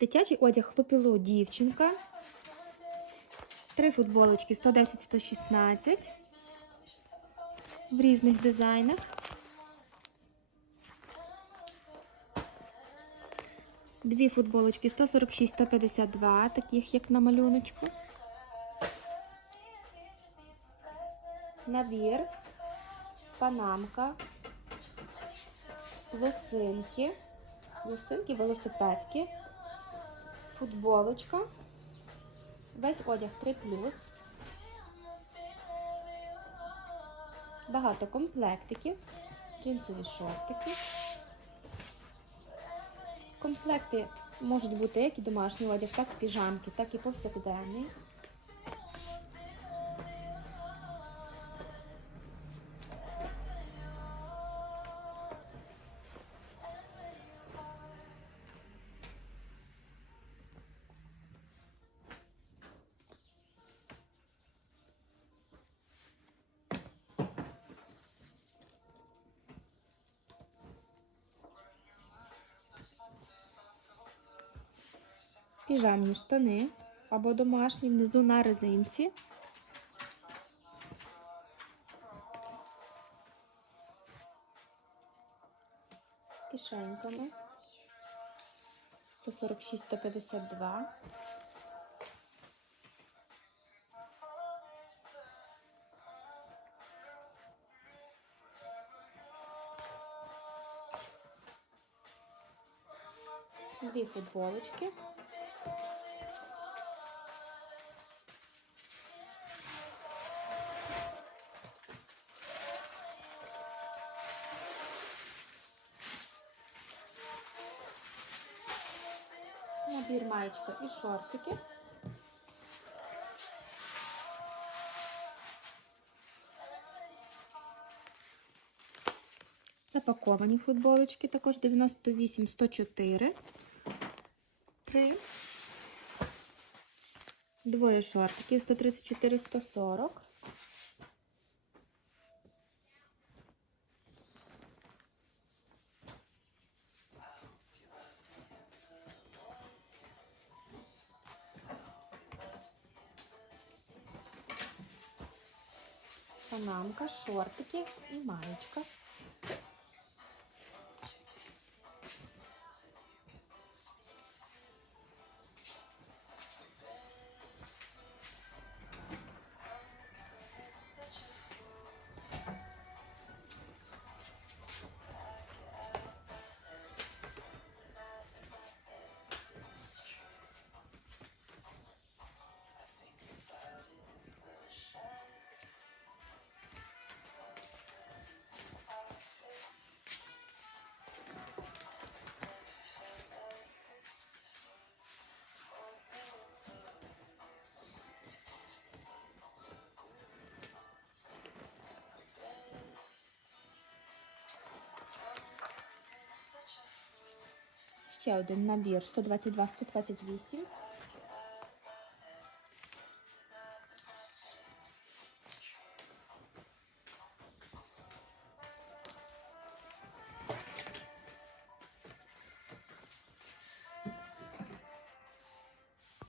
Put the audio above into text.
Дитячий одяг хлопіло дівчинка. Три футболочки 110-116 в різних дизайнах. Дві футболочки 146-152, таких як на малюночку. Набір, панамка, лосинки, лосинки, велосипедки, футболочка, весь одяг 3 багато комплектиків, джинсові шортики. Комплекти можуть бути як і домашній одяг, так і піжамки, так і повсякденний. Піжамні штани або домашні внизу на резинці. З кишеньками. 146-152. Дві футболочки. Набір маєчка і шортики. Запаковані футболочки, також 98 104. Три. Двоє шортиків 134 140. Панамка, шортики і маєчка. Ще один набір 122-128.